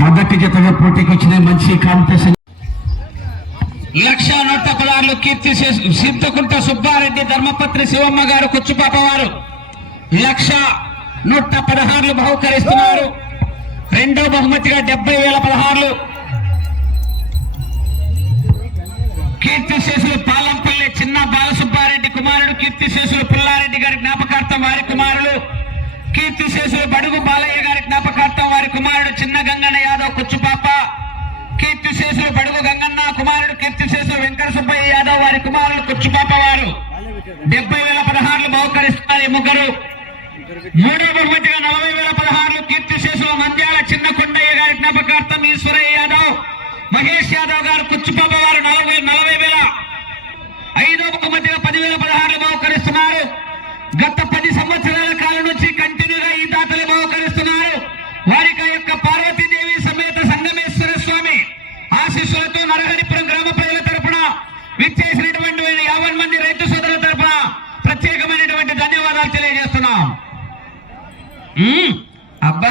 మొదటి జతగా పోటీకి వచ్చిన మంచి కాంపిటీషన్ 1,116 కీర్తి సిద్ధకుంట సుబ్బారెడ్డి ధర్మపత్రి శివమ్మ గారు కుచ్చుపాప వారు 1,116 బహుకరిస్తున్నారు. రెండో బహుమతిగా 70,000 పదహార్లు కీర్తిశేషులు పాలంపల్లి చిన్న బాలసుబ్బారెడ్డి కుమారుడు కీర్తిశేషులు పుల్లారెడ్డి గారి జ్ఞాపకార్థం వారి కుమారులు కీర్తిశేషులు బడుగు బాలయ్య గారి జ్ఞాపకార్థం వారి కుమారుడు చిన్న గంగన్న యాదవ్ కుచ్చుపాప కీర్తిశేషులు బడుగు గంగన్న కుమారుడు కీర్తిశేషులు వెంకట సుబ్బయ్య యాదవ్ వారి కుమారుడు కుచ్చుపాప వారు 70,000 పదహార్లు బహుకరిస్తున్నారు. ఈ ముగ్గురు. మూడో బహుమతిగా 40,000 పదహార్లు కీర్తిశేషులు మంద్యాల చిన్న కొండయ్య గారి జ్ఞాపకార్థం ఈశ్వరయ్య యాదవ్ మహేష్ యాదవ్ గారు కుచ్చుపాప వారు 40,000. ఐదో బహుమతిగా 10,000 పదహార్లు బహుకరిస్తున్నారు. గత 10 సంవత్సరాల కాలం నుంచి కంటిన్యూగా ఈ దాతలు బహుకరిస్తున్నారు. వారికి యొక్క పార్వతీదేవి సమేత సంగమేశ్వర స్వామి ఆశీస్సులతో నరహరిపురం గ్రామ ప్రజల తరపున విచ్చేసినటువంటి 50 మంది రైతు సోదరుల తరపున ప్రత్యేకమైనటువంటి ధన్యవాదాలు తెలియజేస్తున్నాం. అబ్బా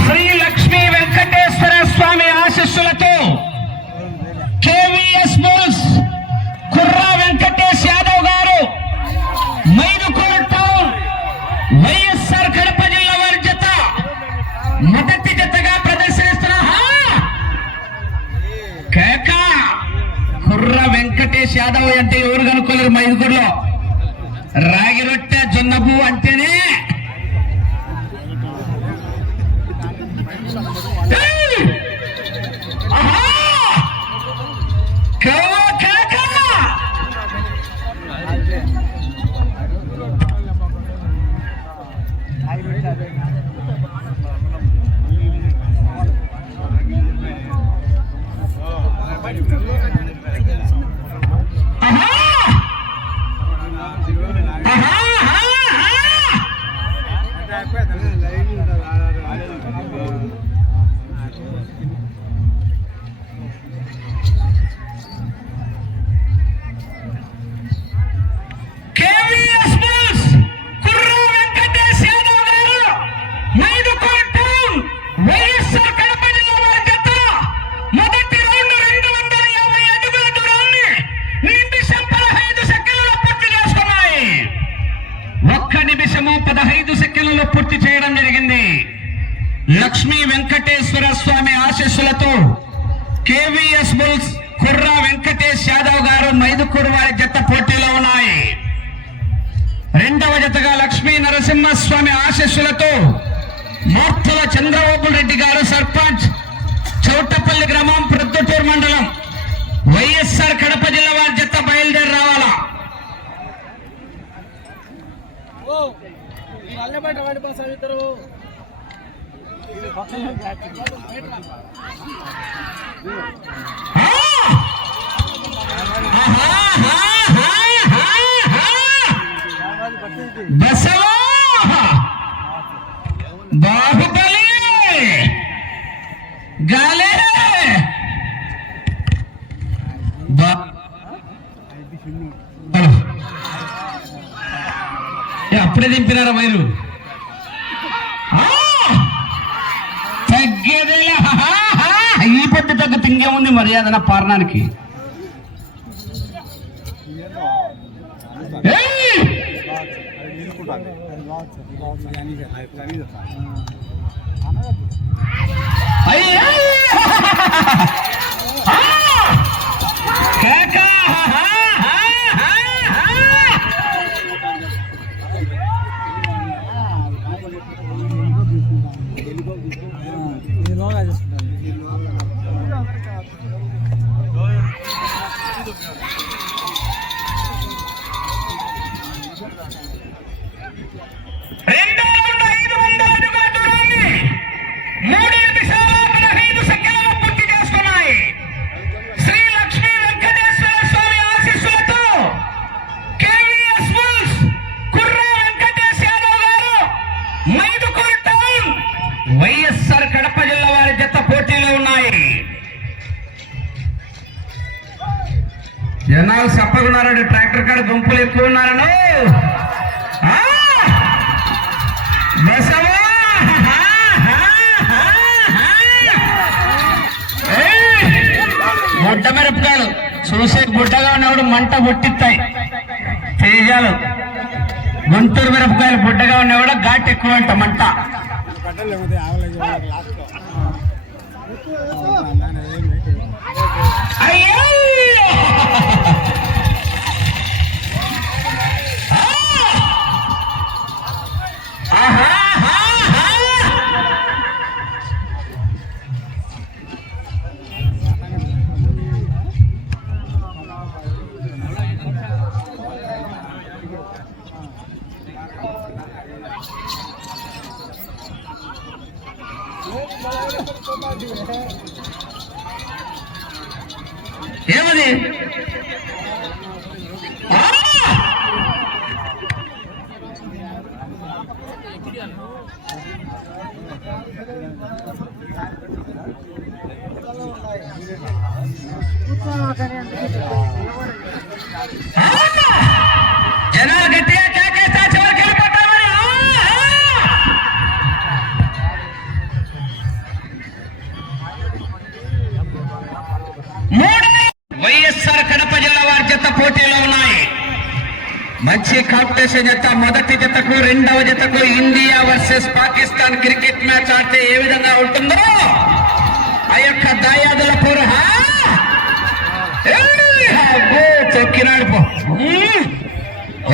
శ్రీ లక్ష్మీ వెంకటేశ్వర స్వామి ఆశీస్సులతో కేవీఎస్ బుల్స్ కుర్రా వెంకటేష్ యాదవ్ గారు మైదుకూరు టౌన్ వైఎస్ఆర్ కడప జిల్లా వారి జత మొదటి జతగా ప్రదర్శిస్తున్న కేక కుర్రా వెంకటేష్ యాదవ్ అంటే ఎవరు కనుక్కోలేరు. మైదుకూరులో రాగి రొట్టె జొన్నబు అంటేనే పూర్తి చేయడం జరిగింది. లక్ష్మీ వెంకటేశ్వర స్వామి ఆశీస్సులతో కేవీఎస్ బుల్స్ కుర్రా వెంకటేష్ యాదవ్ గారు మైదుకూరు వారి జత పోటీలో ఉన్నాయి. రెండవ జతగా లక్ష్మీ నరసింహస్వామి ఆశీస్సులతో మూర్తుల చంద్రబాబు రెడ్డి గారు సర్పంచ్ చౌటపల్లి గ్రామం ప్రొద్దుటూరు మండలం వైఎస్ఆర్ కడప జిల్లా వారి జత బయలుదేరి రావాలా. బసవా బాహుబలి గాలే అప్పుడే దింపినారా మీరు తగ్గేదేలా ఈ పొద్దు తగ్గ తింగేముంది మర్యాద పారణానికి. వైఎస్ఆర్ కడప జిల్లా వారి జత పోటీలో ఉన్నాయి. జనాలు చెప్పకున్నారండి, ట్రాక్టర్ కాడ గుంపులు ఎక్కువ ఉన్నారను. బుడ్డ మిరపకాయలు చూసే బుడ్డగా ఉన్నవాడు మంట బుట్టిస్తాయి. తేజాలు గుంటూరు మిరపకాయలు బుడ్డగా ఉన్నవాడు ఘాట్ ఎక్కువ అంట మంట. ఏమది జనాలు గట్టిగా కేకేస్తా చివరికి వెళ్ళిపోతామని. వైఎస్ఆర్ కడప జిల్లా వారి జత పోటీలో ఉన్నాయి. మంచి కాంపిటీషన్ జత. మొదటి జతకు రెండవ జతకు India versus Pakistan cricket match ఆడితే ఏ విధంగా ఉంటుందో ఆ యొక్క దాయాదుల పూర్వ తొక్కినాడు.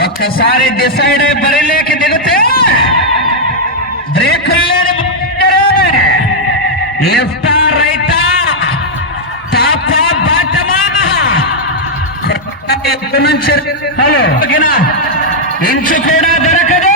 ఒక్కసారి డిసైడ్ అయి బరిలోకి దిగితే బ్రేకులు లేని లెఫ్టా రైటా టాపా బాటమా నుంచి హలో ఇంచు కూడా దొరకదు.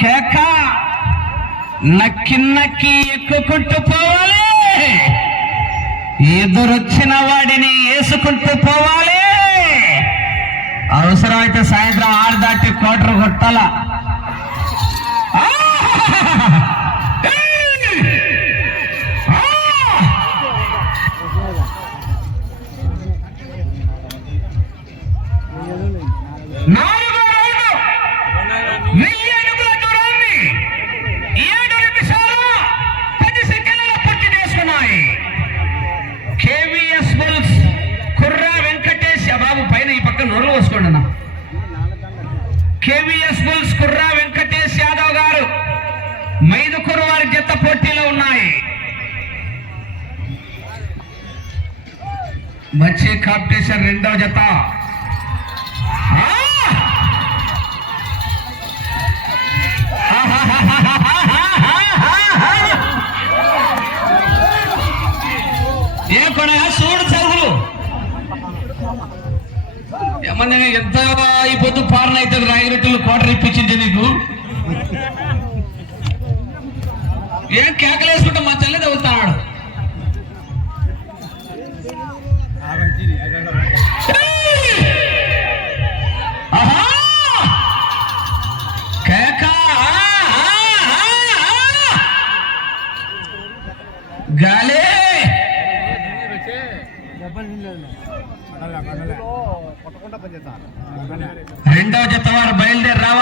కేక నక్కి నక్కి ఎక్కుకుంటూ పోవాలి. ఎదురొచ్చిన వాడిని వేసుకుంటూ పోవాలి. అవసరమైతే సాయంత్రం 6 దాటి క్వార్టర్ కొట్టాల. కేవీఎస్ బుల్స్ కుర్రా వెంకటేష్ యాదవ్ గారు మైదుకూరు వారి జత పోటీలో ఉన్నాయి. మంచి కాంపిటీషన్. రెండవ జత ఏ కొన చూడు చదువులు ఏమన్నా ఎంత అయిపోతూ పాలన అవుతుంది. రాగిరెడ్డిలు క్వార్టర్ ఇప్పించింది నీకు. ఏం కేకలేసుకుంటా మా తల్లి తగ్గుతున్నాడు. గాలి రెండవ జత వారు బయలుదేరి రావాలి.